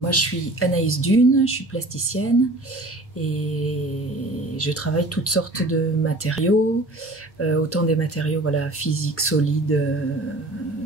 Moi, je suis Anaïs Dune, je suis plasticienne et je travaille toutes sortes de matériaux, autant des matériaux voilà, physiques, solides,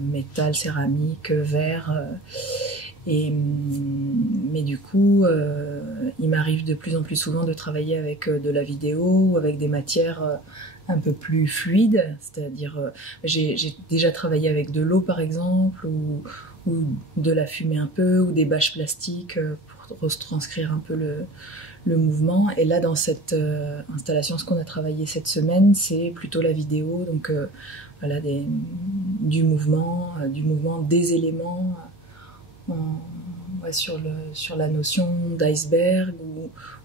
métal, céramique, verre. Mais du coup, il m'arrive de plus en plus souvent de travailler avec de la vidéo ou avec des matières un peu plus fluides, c'est-à-dire j'ai déjà travaillé avec de l'eau par exemple ou de la fumée un peu ou des bâches plastiques pour retranscrire un peu le mouvement. Et là dans cette installation, ce qu'on a travaillé cette semaine, c'est plutôt la vidéo, donc voilà, du mouvement, des éléments. Ouais, sur la notion d'iceberg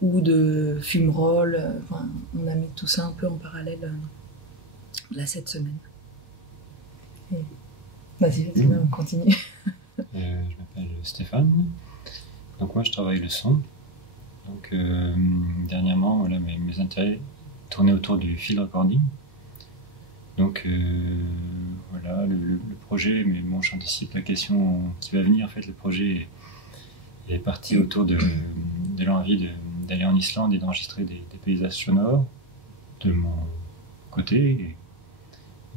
ou de fumerolles. Enfin, on a mis tout ça un peu en parallèle là cette semaine. Vas-y, on continue. Je m'appelle Stéphane. Donc moi je travaille le son. Donc dernièrement, voilà, mes intérêts tournaient autour du field recording. Donc voilà, le projet, mais bon, j'anticipe la question qui va venir. En fait, le projet est parti autour de l'envie d'aller en Islande et d'enregistrer des paysages sonores de mon côté. Et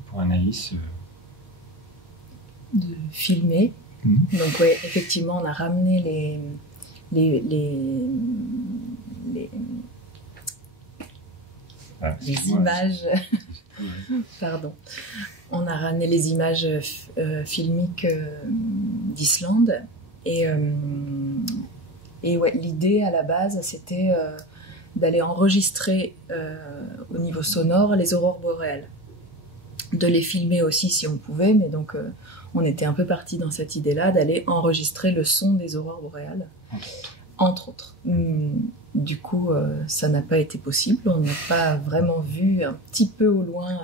pour Anaïs, de filmer. Donc ouais, effectivement, on a ramené les images. Pardon. On a ramené les images filmiques d'Islande et ouais, l'idée à la base c'était d'aller enregistrer au niveau sonore les aurores boréales, de les filmer aussi si on pouvait, mais donc on était un peu parti dans cette idée-là d'aller enregistrer le son des aurores boréales, entre autres. Du coup, ça n'a pas été possible. On n'a pas vraiment vu un petit peu au loin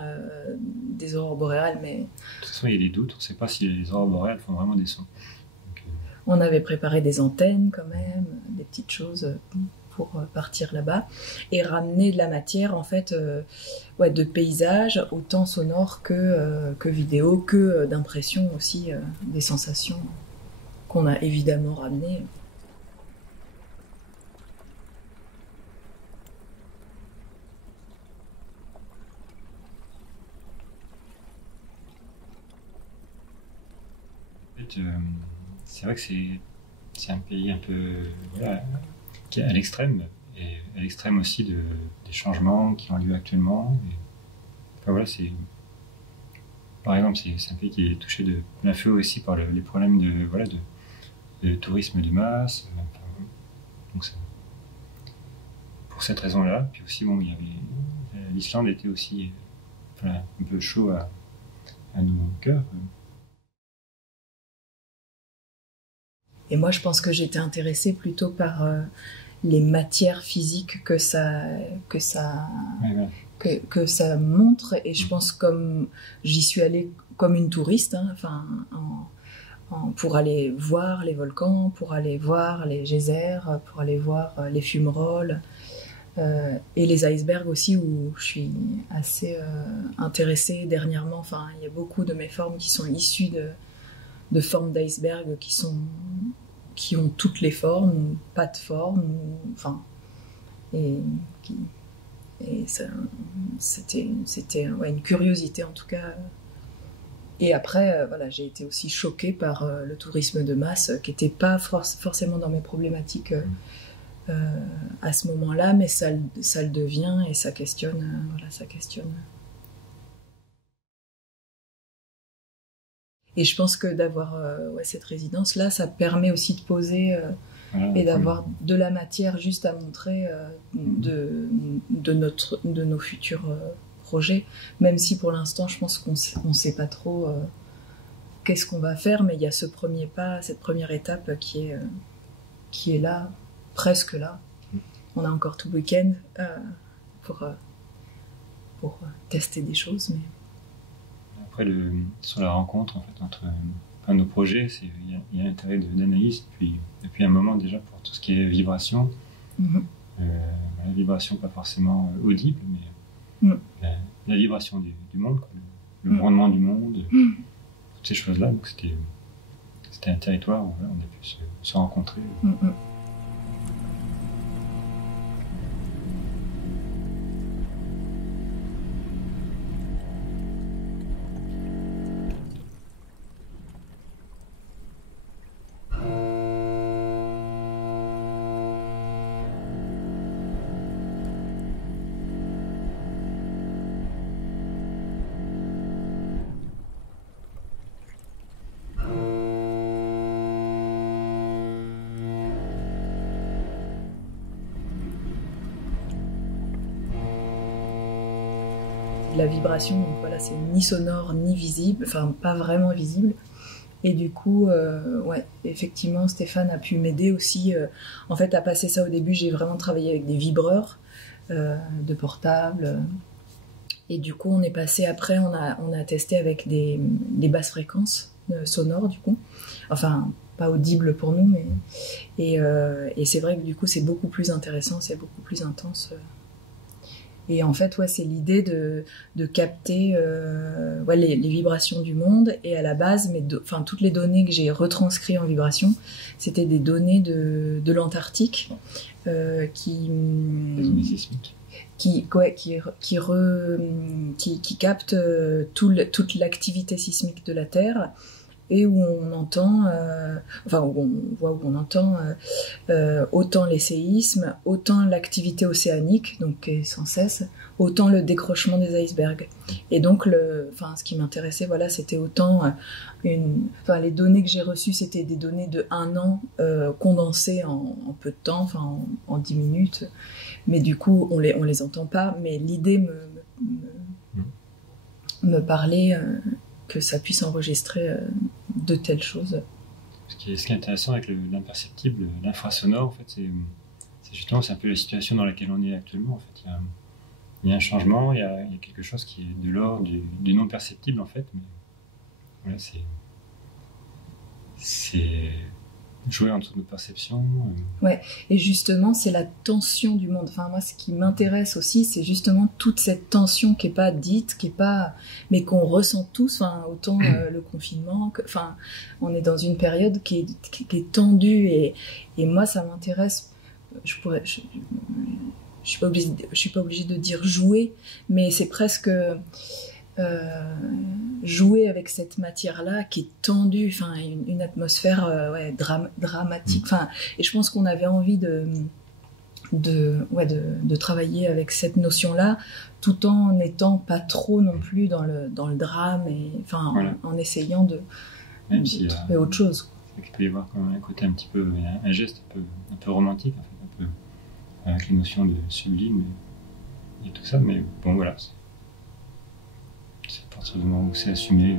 des aurores boréales, mais... De toute façon, il y a des doutes. On ne sait pas si les aurores boréales font vraiment des sons. Donc, on avait préparé des antennes quand même, des petites choses pour partir là-bas et ramener de la matière en fait ouais, de paysages autant sonores que vidéo, que d'impression aussi, des sensations qu'on a évidemment ramenées. En fait, c'est vrai que c'est un pays un peu voilà, qui est à l'extrême, et à l'extrême aussi des changements qui ont lieu actuellement. Et, enfin, voilà, par exemple, c'est un pays qui est touché de plein feu aussi par les problèmes de tourisme de masse. Enfin, donc pour cette raison-là, puis aussi, bon, l'Islande était aussi voilà, un peu chaud à nos cœurs. Et moi, je pense que j'étais intéressée plutôt par les matières physiques que ça montre. Et je pense comme j'y suis allée comme une touriste, hein, enfin, pour aller voir les volcans, pour aller voir les geysers, pour aller voir les fumerolles et les icebergs aussi, où je suis assez intéressée dernièrement. Enfin, il y a beaucoup de mes formes qui sont issues de formes d'iceberg qui ont toutes les formes, ou pas de forme, enfin, et c'était ouais, une curiosité en tout cas. Et après, voilà, j'ai été aussi choquée par le tourisme de masse, qui n'était pas forcément dans mes problématiques à ce moment-là, mais ça le devient et ça questionne, voilà, ça questionne. Et je pense que d'avoir ouais, cette résidence-là, ça permet aussi de poser et d'avoir de la matière juste à montrer de nos futurs projets. Même si pour l'instant, je pense qu'on ne sait pas trop qu'est-ce qu'on va faire, mais il y a ce premier pas, cette première étape qui est là, presque là. On a encore tout le week-end pour tester des choses, mais... Après, sur la rencontre en fait, entre nos projets, il y a l'intérêt d'Anaïs depuis un moment déjà pour tout ce qui est vibration. La vibration pas forcément audible, mais la vibration du monde, quoi, le rendement du monde, toutes ces choses-là. Donc c'était un territoire où on a pu se rencontrer. La vibration, donc voilà, c'est ni sonore ni visible, enfin pas vraiment visible. Et du coup, ouais, effectivement, Stéphane a pu m'aider aussi. En fait, à passer ça au début, j'ai vraiment travaillé avec des vibreurs de portable. Et du coup, on est passé après, on a testé avec des basses fréquences sonores, du coup. Enfin, pas audibles pour nous, mais. Et c'est vrai que du coup, c'est beaucoup plus intéressant, c'est beaucoup plus intense. Et en fait, ouais, c'est l'idée de capter ouais, les vibrations du monde. Et à la base, toutes les données que j'ai retranscrites en vibration, c'était des données de l'Antarctique qui captent toute l'activité sismique de la Terre. Et où on entend, où on voit, où on entend autant les séismes, autant l'activité océanique, donc sans cesse, autant le décrochement des icebergs. Et donc, ce qui m'intéressait, voilà, c'était autant les données que j'ai reçues, c'était des données de 1 an condensées en peu de temps, en 10 minutes. Mais du coup, on les entend pas. Mais l'idée me parlait. Que ça puisse enregistrer de telles choses. Ce qui est intéressant avec l'imperceptible, l'infrasonore, en fait, c'est justement c'est un peu la situation dans laquelle on est actuellement. En fait, il y a un changement, il y a quelque chose qui est de l'ordre du non perceptible, en fait. Mais voilà, c'est jouer entre nos perceptions. Ouais, et justement, c'est la tension du monde. Enfin, moi, ce qui m'intéresse aussi, c'est justement toute cette tension qui est pas dite, mais qu'on ressent tous. Enfin, autant le confinement, on est dans une période qui est tendue, et moi, ça m'intéresse. Je suis pas obligée de dire jouer, mais c'est presque jouer avec cette matière-là qui est tendue, une atmosphère dramatique. Et je pense qu'on avait envie de travailler avec cette notion-là, tout en n'étant pas trop non plus dans le drame, et voilà. en essayant de trouver autre chose. Il peut y avoir quand même un côté un petit peu, un geste un peu romantique, en fait, un peu avec les notions de sublime et tout ça, mais bon, voilà. C'est à partir du moment où c'est assumé,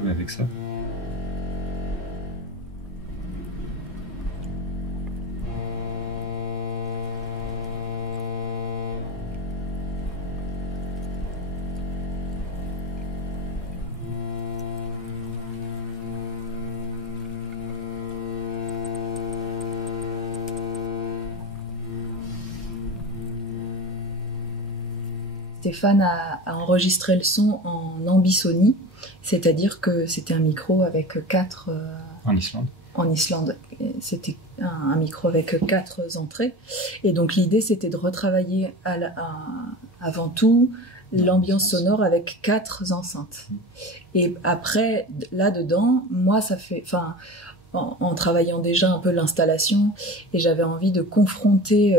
jouer avec ça. Stéphane a enregistré le son en ambisonie, c'est-à-dire que c'était un micro avec 4... En Islande. En Islande. C'était un micro avec 4 entrées. Et donc l'idée, c'était de retravailler avant tout l'ambiance sonore avec 4 enceintes. Et après, là-dedans, moi, ça fait... en travaillant déjà un peu l'installation, et j'avais envie de confronter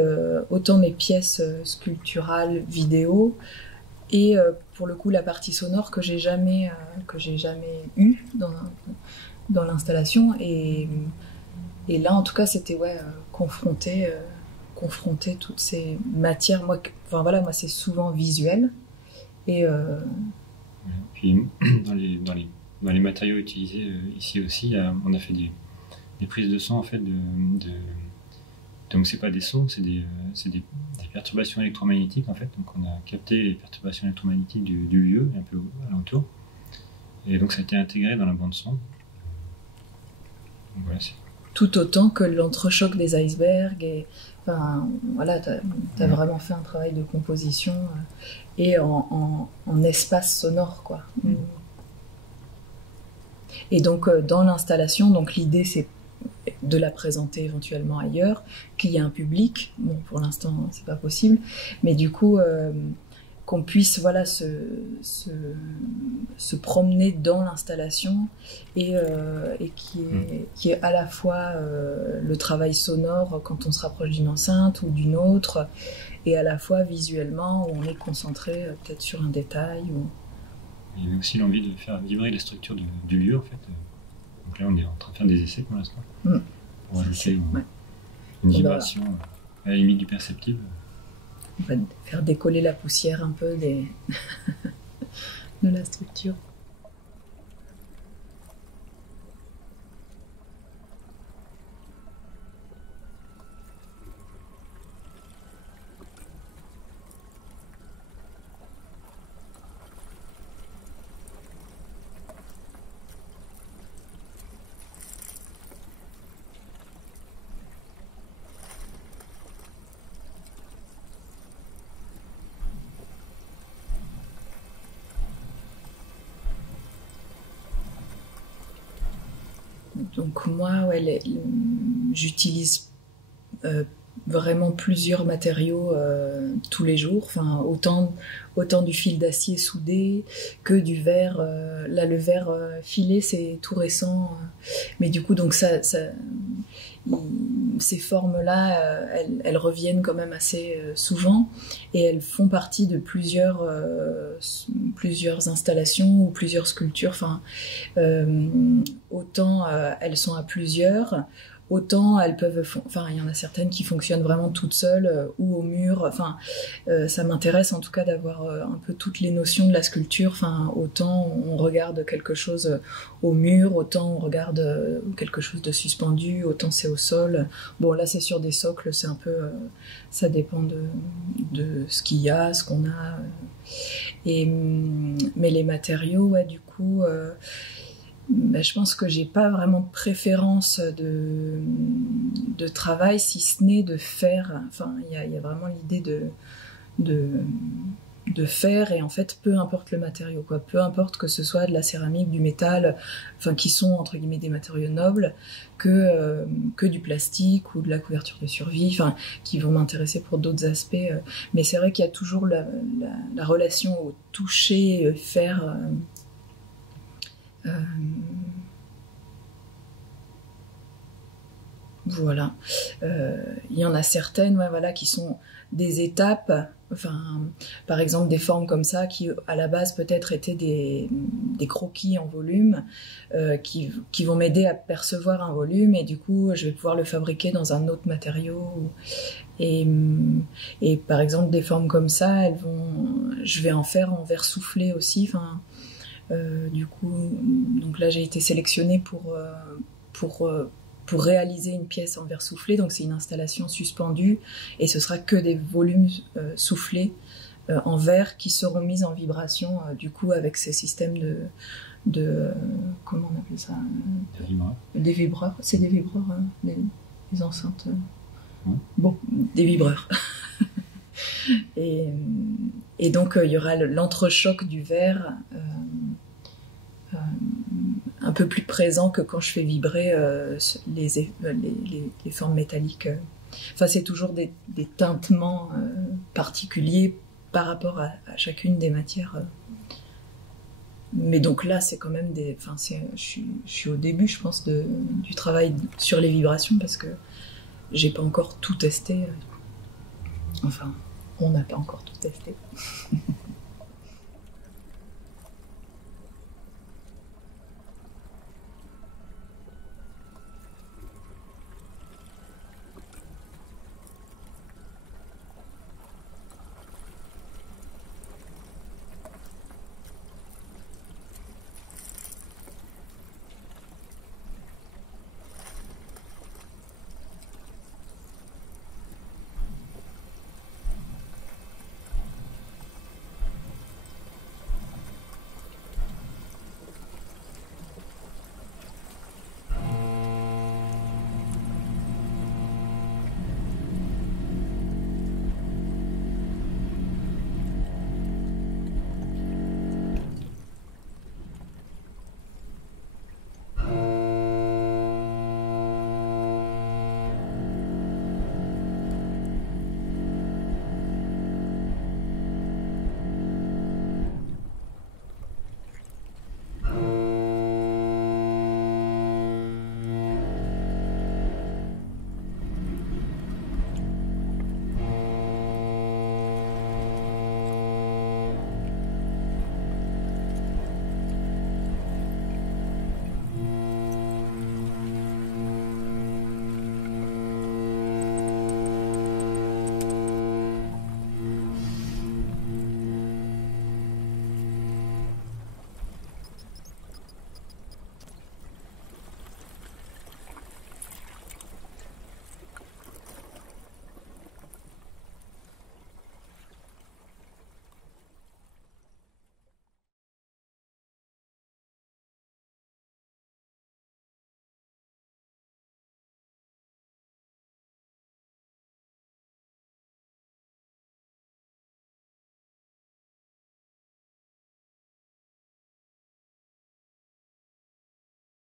autant mes pièces sculpturales, vidéo, et pour le coup la partie sonore que j'ai jamais eue dans l'installation, et là en tout cas c'était confronter toutes ces matières. Moi c'est souvent visuel, et puis dans les matériaux utilisés ici aussi, on a fait des prises de son, en fait, donc c'est pas des sons, c'est des perturbations électromagnétiques, en fait. Donc on a capté les perturbations électromagnétiques du lieu, un peu alentour, et donc ça a été intégré dans la bande son. Donc voilà, tout autant que l'entrechoc des icebergs, et voilà, t'as vraiment fait un travail de composition et en espace sonore, quoi. Et donc dans l'installation, donc l'idée c'est de la présenter éventuellement ailleurs, qu'il y ait un public. Bon, pour l'instant, c'est pas possible, mais du coup, qu'on puisse voilà se promener dans l'installation et qui est à la fois le travail sonore quand on se rapproche d'une enceinte ou d'une autre, et à la fois visuellement où on est concentré peut-être sur un détail. Il y avait aussi l'envie de faire vibrer la structure du lieu en fait. Donc là, on est en train de faire des essais pour l'instant. Pour ajouter une vibration à la limite du perceptible. On va faire décoller la poussière un peu de la structure. Donc moi, j'utilise vraiment plusieurs matériaux tous les jours. Enfin, autant du fil d'acier soudé que du verre. Là, le verre filé, c'est tout récent. Mais du coup, donc ces formes-là, elles reviennent quand même assez souvent et elles font partie de plusieurs installations ou plusieurs sculptures. Enfin, autant elles sont à plusieurs, autant elles peuvent. Enfin, il y en a certaines qui fonctionnent vraiment toutes seules ou au mur. Enfin, ça m'intéresse en tout cas d'avoir un peu toutes les notions de la sculpture. Enfin, autant on regarde quelque chose au mur, autant on regarde quelque chose de suspendu, autant c'est au sol. Bon, là c'est sur des socles, c'est un peu. Ça dépend de ce qu'il y a, ce qu'on a. Mais les matériaux, ouais, du coup. Je pense que j'ai pas vraiment de préférence de travail, si ce n'est de faire. Enfin, il y a vraiment l'idée de faire, et en fait, peu importe le matériau, quoi. Peu importe que ce soit de la céramique, du métal, enfin, qui sont entre guillemets des matériaux nobles, que du plastique ou de la couverture de survie, enfin, qui vont m'intéresser pour d'autres aspects. Mais c'est vrai qu'il y a toujours la relation au toucher, faire. Voilà. Il y en a certaines, ouais, voilà, qui sont des étapes. Enfin, par exemple, des formes comme ça qui, à la base, peut-être étaient des croquis en volume, qui vont m'aider à percevoir un volume, et du coup, je vais pouvoir le fabriquer dans un autre matériau. Et par exemple, des formes comme ça, je vais en faire en verre soufflé aussi. Enfin. Du coup, donc là j'ai été sélectionnée pour réaliser une pièce en verre soufflé. Donc c'est une installation suspendue et ce sera que des volumes soufflés en verre qui seront mis en vibration du coup avec ces systèmes de comment on appelle ça, des vibreurs. C'est des vibreurs, hein, les enceintes. Bon, des vibreurs. Et donc il y aura l'entrechoc du verre un peu plus présent que quand je fais vibrer les formes métalliques. Enfin, c'est toujours des tintements particuliers par rapport à chacune des matières. Mais donc là, c'est quand même je suis au début, je pense, du travail sur les vibrations, parce que j'ai pas encore tout testé. Enfin, on n'a pas encore tout testé.